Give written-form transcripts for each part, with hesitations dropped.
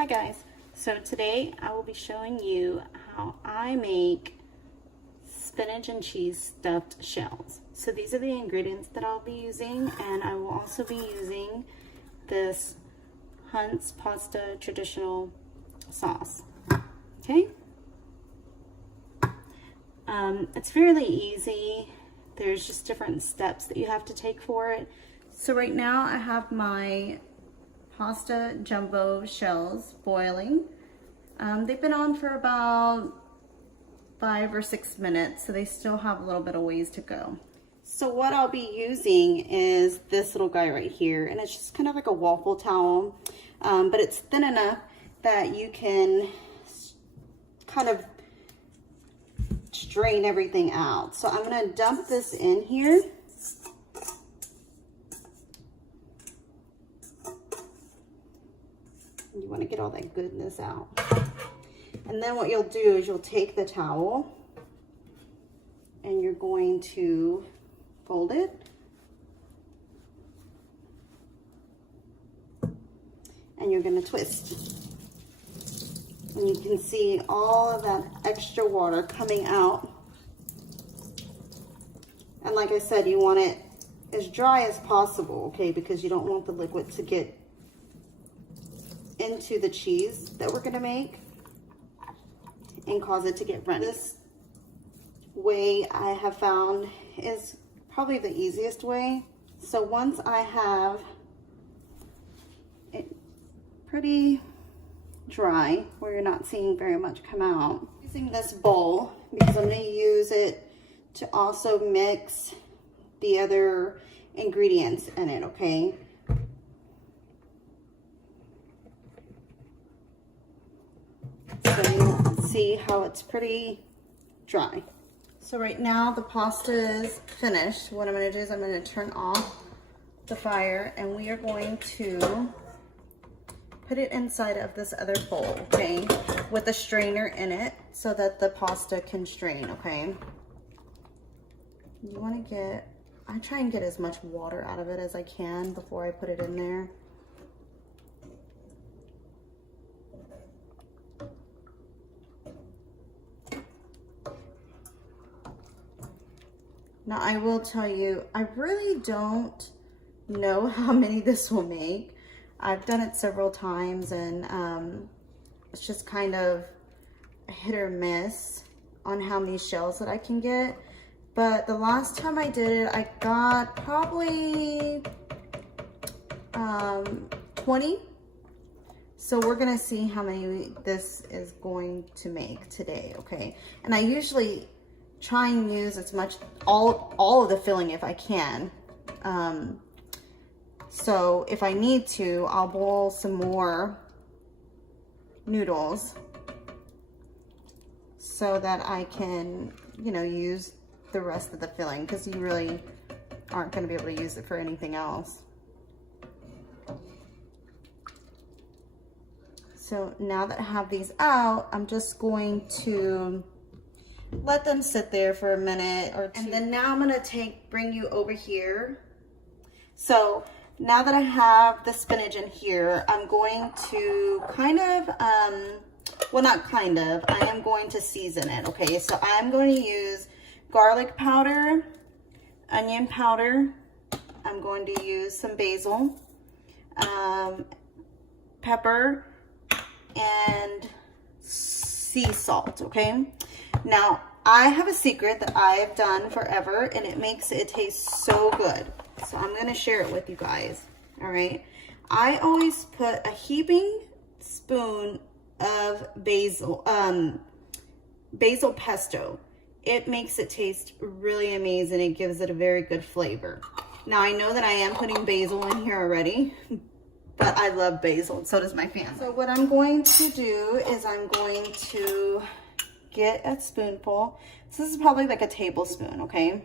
Hi guys, so today I will be showing you how I make spinach and cheese stuffed shells. So these are the ingredients that I'll be using, and I will also be using this Hunt's pasta traditional sauce. Okay, it's fairly easy. There's just different steps that you have to take for it. So right now I have my pasta jumbo shells boiling. They've been on for about 5 or 6 minutes, so they still have a little bit of ways to go. So what I'll be using is this little guy right here, and it's just kind of like a waffle towel, but it's thin enough that you can kind of strain everything out. So I'm gonna dump this in here. You want to get all that goodness out. And then what you'll do is you'll take the towel and you're going to fold it. And you're going to twist. And you can see all of that extra water coming out. And like I said, you want it as dry as possible, okay? Because you don't want the liquid to get into the cheese that we're gonna make and cause it to get runny. This way I have found is probably the easiest way. So once I have it pretty dry, where you're not seeing very much come out, I'm using this bowl because I'm gonna use it to also mix the other ingredients in it, okay? So you see how it's pretty dry. So right now the pasta is finished. What I'm going to do is I'm going to turn off the fire, and we are going to put it inside of this other bowl, okay, with a strainer in it so that the pasta can strain, okay. You want to get, I try and get as much water out of it as I can before I put it in there. Now I will tell you, I really don't know how many this will make. I've done it several times, and it's just kind of a hit or miss on how many shells that I can get. But the last time I did it, I got probably 20. So we're gonna see how many this is going to make today, okay? And I usually try and use as much, all of the filling if I can. So if I need to, I'll boil some more noodles so that I can, you know, use the rest of the filling, because you really aren't going to be able to use it for anything else. So now that I have these out, I'm just going to let them sit there for a minute or two. And then now I'm gonna bring you over here. So now that I have the spinach in here, I'm going to kind of, well, not kind of, I am going to season it, okay? So I'm going to use garlic powder, onion powder, I'm going to use some basil, pepper, and sea salt, okay? Now, I have a secret that I've done forever, and it makes it taste so good. So I'm going to share it with you guys, all right? I always put a heaping spoon of basil pesto. It makes it taste really amazing. It gives it a very good flavor. Now, I know that I am putting basil in here already, but I love basil, and so does my family. So what I'm going to do is I'm going to get a spoonful. So this is probably like a tablespoon, okay?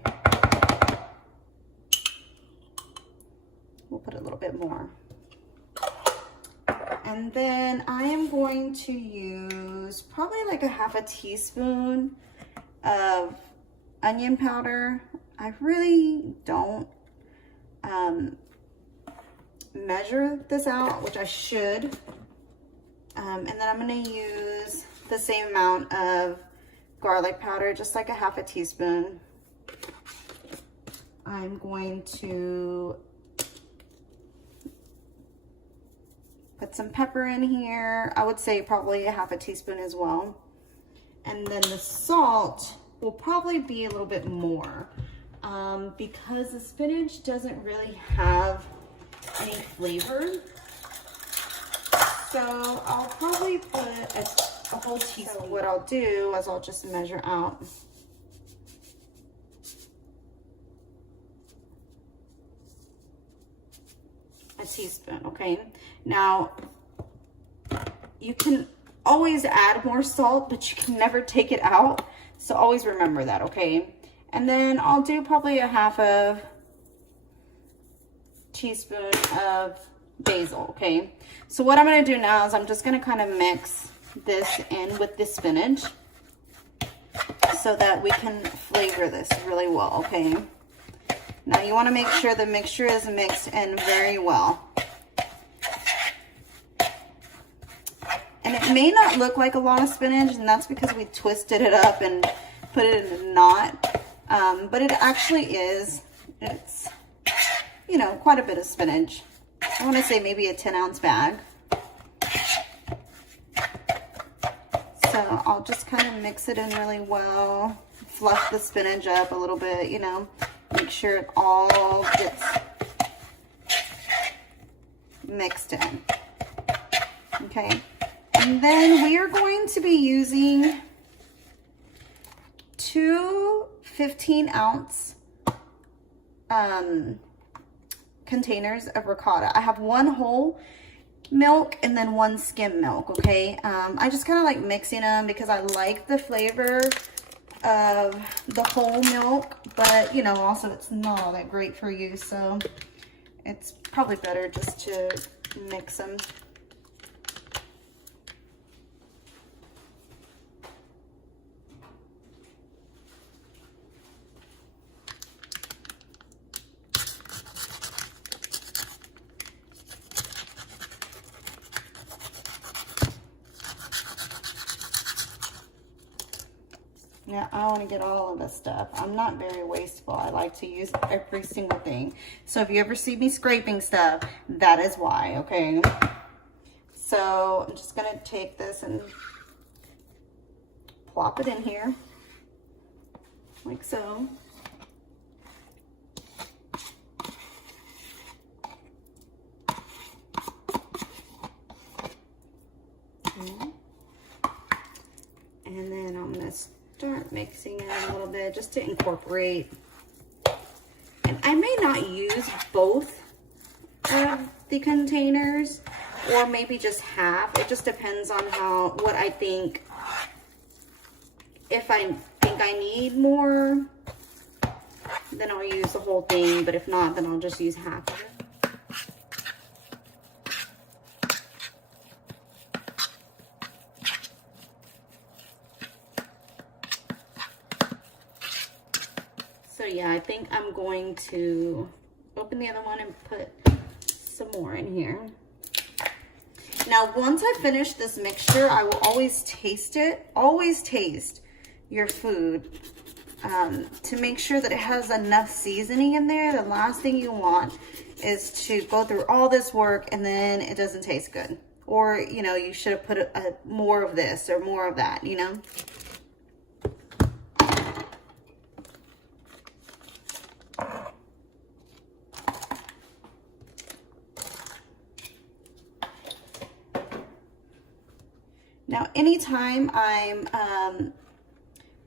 We'll put a little bit more. And then I am going to use probably like a half a teaspoon of onion powder. I really don't measure this out, which I should. And then I'm gonna use the same amount of garlic powder, just like a half a teaspoon. I'm going to put some pepper in here. I would say probably a half a teaspoon as well. And then the salt will probably be a little bit more because the spinach doesn't really have any flavor. So I'll probably put a whole teaspoon. So what I'll do is I'll just measure out a teaspoon, okay? Now, you can always add more salt, but you can never take it out. So always remember that, okay? And then I'll do probably a half of teaspoon of basil, okay? So what I'm gonna do now is I'm just gonna kind of mix this in with the spinach so that we can flavor this really well, okay? Now you wanna make sure the mixture is mixed in very well. And it may not look like a lot of spinach, and that's because we twisted it up and put it in a knot. But it actually is. It's, you know, quite a bit of spinach. I want to say maybe a 10-ounce bag. So I'll just kind of mix it in really well. Fluff the spinach up a little bit, you know. Make sure it all gets mixed in. Okay. And then we are going to be using 2 15-ounce containers of ricotta. I have 1 whole milk and then 1 skim milk, okay? I just kind of like mixing them because I like the flavor of the whole milk, but you know, also it's not all that great for you, so it's probably better just to mix them. Now, I want to get all of this stuff. I'm not very wasteful. I like to use every single thing. So if you ever see me scraping stuff, that is why, okay? So I'm just going to take this and plop it in here, like so. Okay. And then I'm going to start mixing it a little bit just to incorporate. And I may not use both of the containers, or maybe just half. It just depends on what I think. If I think I need more, then I'll use the whole thing, but if not, then I'll just use half of it. So yeah, I think I'm going to open the other one and put some more in here. Now, once I finish this mixture, I will always taste it. Always taste your food to make sure that it has enough seasoning in there. The last thing you want is to go through all this work and then it doesn't taste good. Or, you know, you should have put more of this or more of that, you know? Now, anytime I'm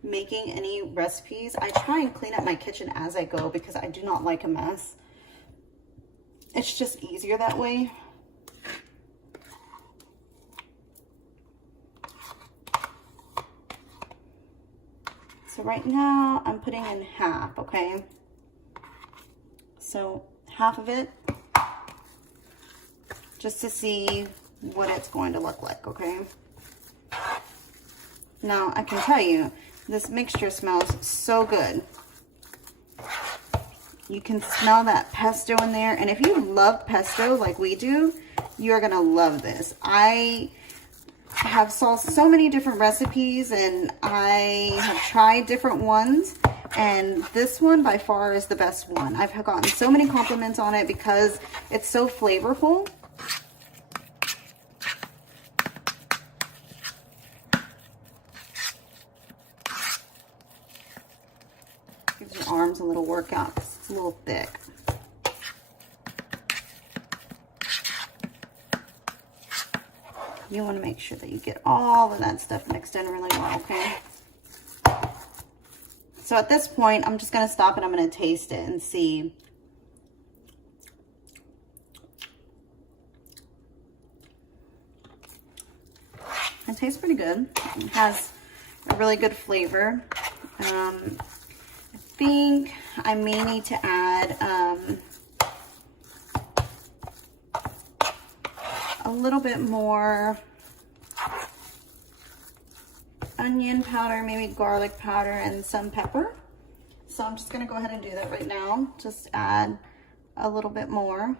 making any recipes, I try and clean up my kitchen as I go because I do not like a mess. It's just easier that way. So right now I'm putting in half, okay? So half of it, just to see what it's going to look like, okay? Now, I can tell you, this mixture smells so good. You can smell that pesto in there. And if you love pesto like we do, you're going to love this. I have saw so many different recipes and I have tried different ones, and this one by far is the best one. I've gotten so many compliments on it because it's so flavorful. Gives your arms a little workout because it's a little thick. You want to make sure that you get all of that stuff mixed in really well, okay? So at this point, I'm just going to stop and I'm going to taste it and see. It tastes pretty good. It has a really good flavor. I think I may need to add a little bit more onion powder, maybe garlic powder, and some pepper. So I'm just gonna go ahead and do that right now. Just add a little bit more.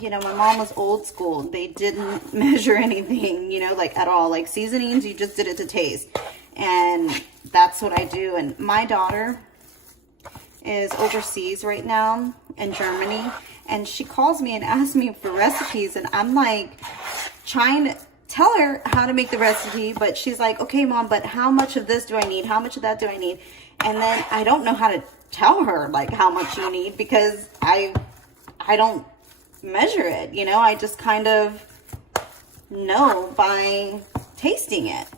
You know, my mom was old school. They didn't measure anything, you know, like at all. Like seasonings, you just did it to taste. And that's what I do. And my daughter is overseas right now in Germany, and she calls me and asks me for recipes, and I'm like trying to tell her how to make the recipe, but she's like, okay mom, but how much of this do I need, how much of that do I need? And then I don't know how to tell her like how much you need because I don't measure it, you know. I just kind of know by tasting it.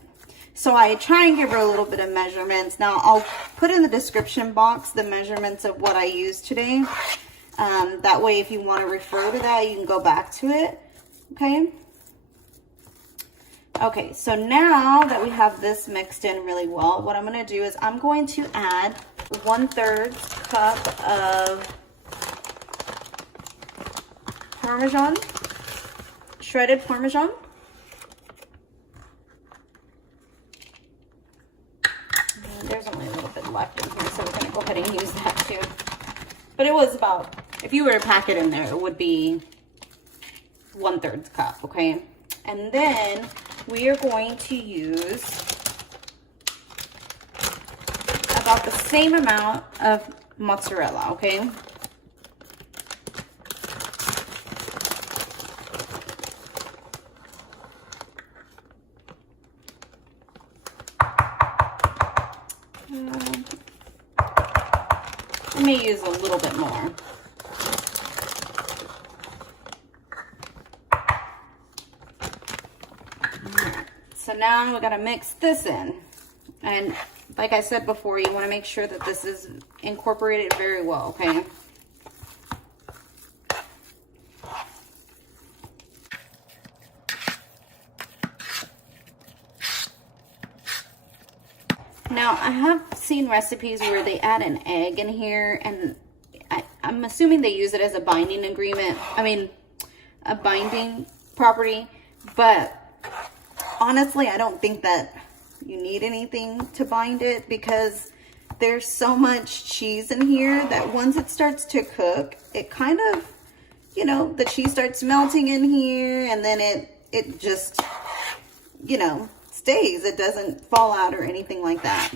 So I try and give her a little bit of measurements. Now I'll put in the description box the measurements of what I used today. That way if you want to refer to that, you can go back to it. Okay. Okay, so now that we have this mixed in really well, what I'm going to do is I'm going to add 1/3 cup of Parmesan, shredded Parmesan. There's only a little bit left in here, so we're going to go ahead and use that too. But it was about, if you were to pack it in there, it would be 1/3 cup, okay? And then we are going to use about the same amount of mozzarella, okay? I may use a little bit more. So now we gotta mix this in. And like I said before, you wanna make sure that this is incorporated very well, okay? Now, I have seen recipes where they add an egg in here, and I'm assuming they use it as a binding agreement. I mean, a binding property, but honestly, I don't think that you need anything to bind it because there's so much cheese in here that once it starts to cook, it kind of, you know, the cheese starts melting in here, and then it just, you know, stays. It doesn't fall out or anything like that.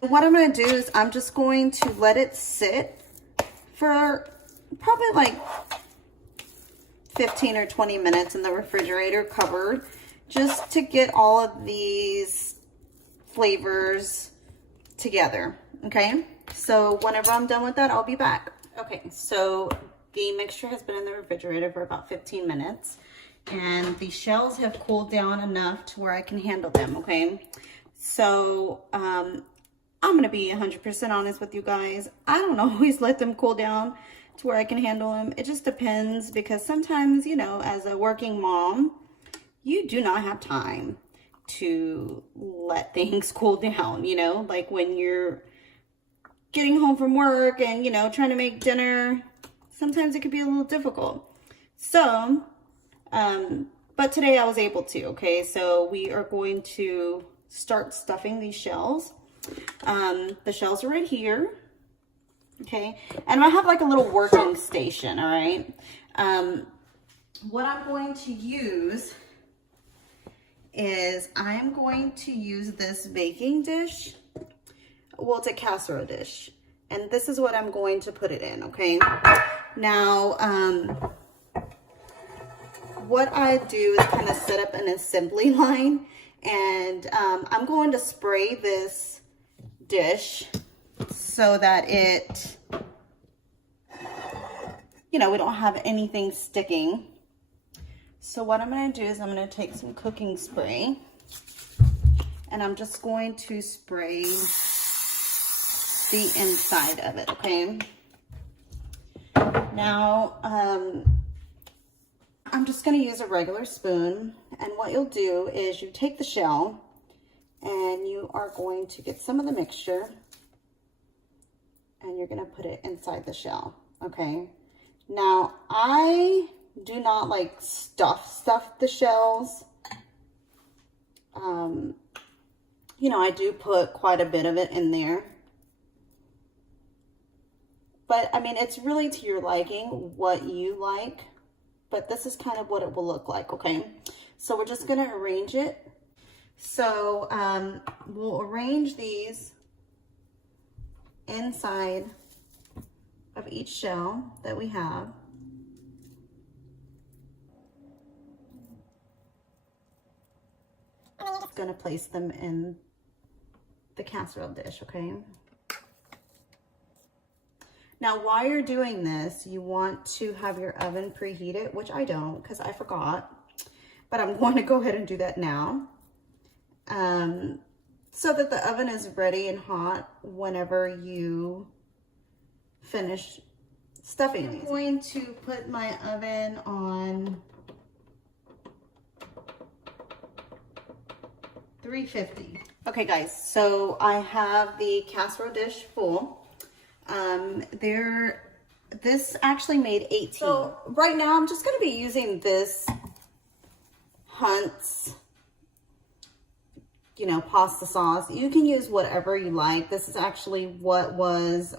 What I'm going to do is I'm just going to let it sit for probably like 15 or 20 minutes in the refrigerator covered, just to get all of these flavors together. Okay, so whenever I'm done with that, I'll be back. Okay, so the mixture has been in the refrigerator for about 15 minutes, and the shells have cooled down enough to where I can handle them. Okay, so I'm gonna be 100% honest with you guys. I don't always let them cool down to where I can handle them. It just depends, because sometimes, you know, as a working mom, you do not have time to let things cool down, you know, like when you're getting home from work and, you know, trying to make dinner, sometimes it could be a little difficult. So, but today I was able to, okay? So we are going to start stuffing these shells. The shells are right here, okay? And I have like a little working station, all right? What I'm going to use is I'm going to use this baking dish. Well, it's a casserole dish. And this is what I'm going to put it in, okay? Now, what I do is kind of set up an assembly line. And I'm going to spray this dish so that it, you know, we don't have anything sticking. So what I'm going to do is I'm going to take some cooking spray and I'm just going to spray the inside of it, okay? Now, I'm just going to use a regular spoon, and what you'll do is you take the shell and you are going to get some of the mixture and you're going to put it inside the shell, okay? Now, I do not like stuff the shells. You know, I do put quite a bit of it in there. But, I mean, it's really to your liking, what you like. But this is kind of what it will look like, okay? So we're just going to arrange it. So we'll arrange these inside of each shell that we have. And then you're just going to place them in the casserole dish, okay? Now, while you're doing this, you want to have your oven preheated, which I don't because I forgot, but I'm going to go ahead and do that now. So that the oven is ready and hot whenever you finish stuffing these. I'm going to put my oven on 350. Okay guys, so I have the casserole dish full. This actually made 18. So right now I'm just going to be using this Hunt's, you know, pasta sauce. You can use whatever you like. This is actually what was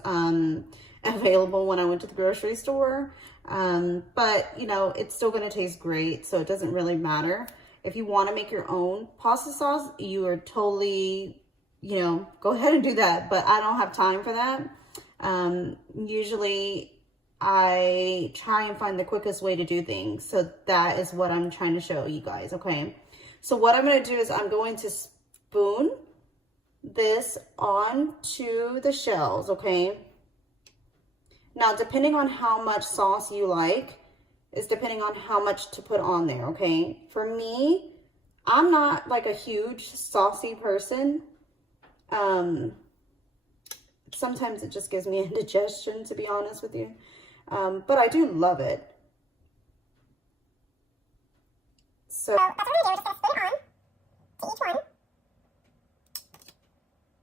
available when I went to the grocery store. But you know, it's still going to taste great, so it doesn't really matter. If you want to make your own pasta sauce, you are totally, you know, go ahead and do that. But I don't have time for that. Usually I try and find the quickest way to do things. So that is what I'm trying to show you guys. Okay. So what I'm going to do is I'm going to spoon this onto the shells. Okay. Now, depending on how much sauce you like is depending on how much to put on there. Okay. For me, I'm not like a huge saucy person. Sometimes it just gives me indigestion, to be honest with you. But I do love it. So that's what I'm going to do. We're just going to spoon it on to each one.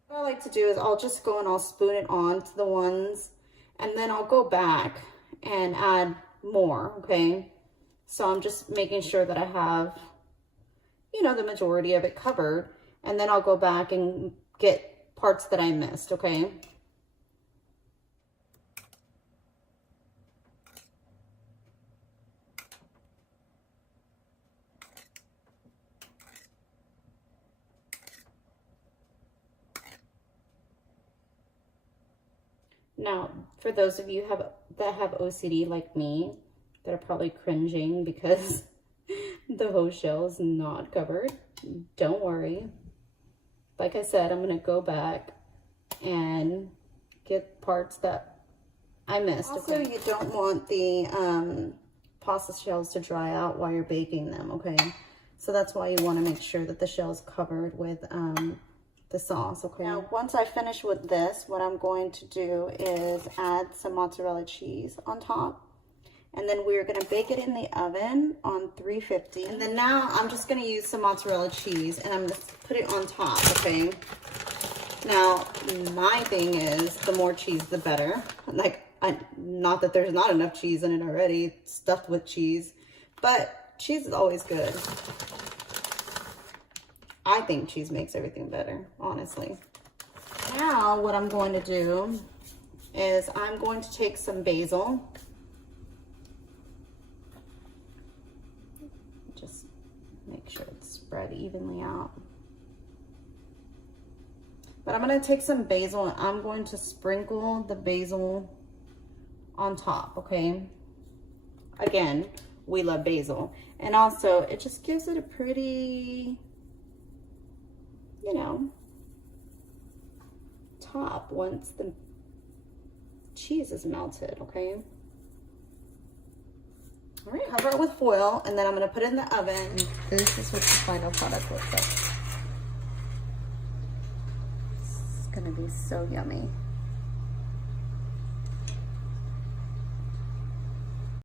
What I like to do is I'll just go and I'll spoon it on to the ones. And then I'll go back and add more, okay? So I'm just making sure that I have, you know, the majority of it covered. And then I'll go back and get parts that I missed, okay? Now, for those of you that have OCD like me, that are probably cringing because the whole shell is not covered, don't worry. Like I said, I'm going to go back and get parts that I missed. Also, okay? You don't want the pasta shells to dry out while you're baking them, okay? So that's why you want to make sure that the shell is covered with the sauce, okay? Now, once I finish with this, what I'm going to do is add some mozzarella cheese on top. And then we're going to bake it in the oven on 350. And then now I'm just going to use some mozzarella cheese and I'm going to put it on top, okay? Now, my thing is the more cheese, the better. Like, not that there's not enough cheese in it already. It's stuffed with cheese. But cheese is always good. I think cheese makes everything better, honestly. Now what I'm going to do is I'm going to take some basil. Just make sure it's spread evenly out. But I'm going to take some basil and I'm going to sprinkle the basil on top, okay? Again, we love basil. And also, it just gives it a pretty, you know, top once the cheese is melted, okay? All right, cover it with foil, and then I'm gonna put it in the oven. This is what the final product looks like. It's gonna be so yummy.